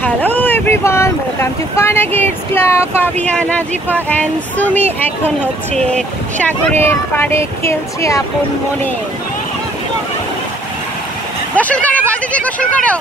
Hello everyone, welcome to Fana Kids Club. Fabiha, Najifa and Sumi এখন হচ্ছে সাগরের পাড়ে খেলছে আপন মনে। গোসল করো, বালতি দিয়ে গোসল করো।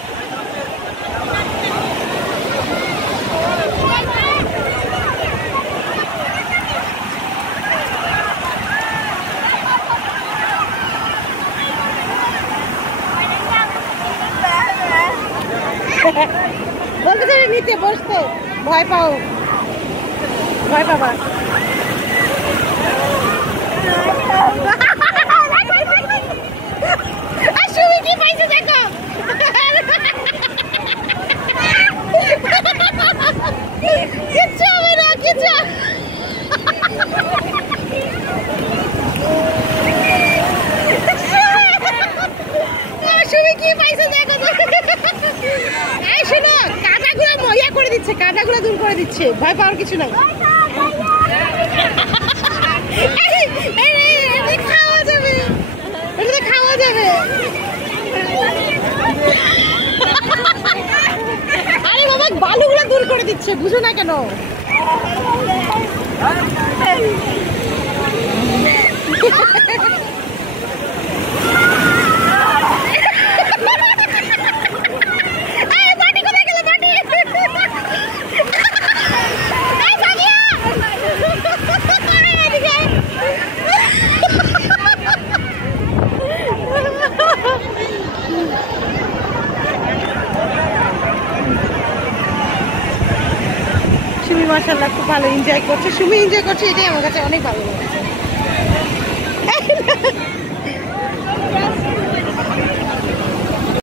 বলতে চাই নিতে বসতে ভয় পাও, ভয় পাবা। কি পাইছে দেখো, কিচ্ছু হবে না, কিচ্ছু কি পাইছে দেখো। শোনো, কাঁটাগুলো মজা করে দিচ্ছে, কাঁটাগুলো দূর করে দিচ্ছে, ভয় পাওয়ার কিছু নাই। খাওয়া যাবে, এটা খাওয়া যাবে। আরে বাবা, বালুগুলো দূর করে দিচ্ছে, বুঝো না কেন? সুমি মাশাআল্লাহ খুব ভালো এনজয় করছে, সুমি এনজয় করছে, এটাই আমার কাছে অনেক ভালো লাগছে।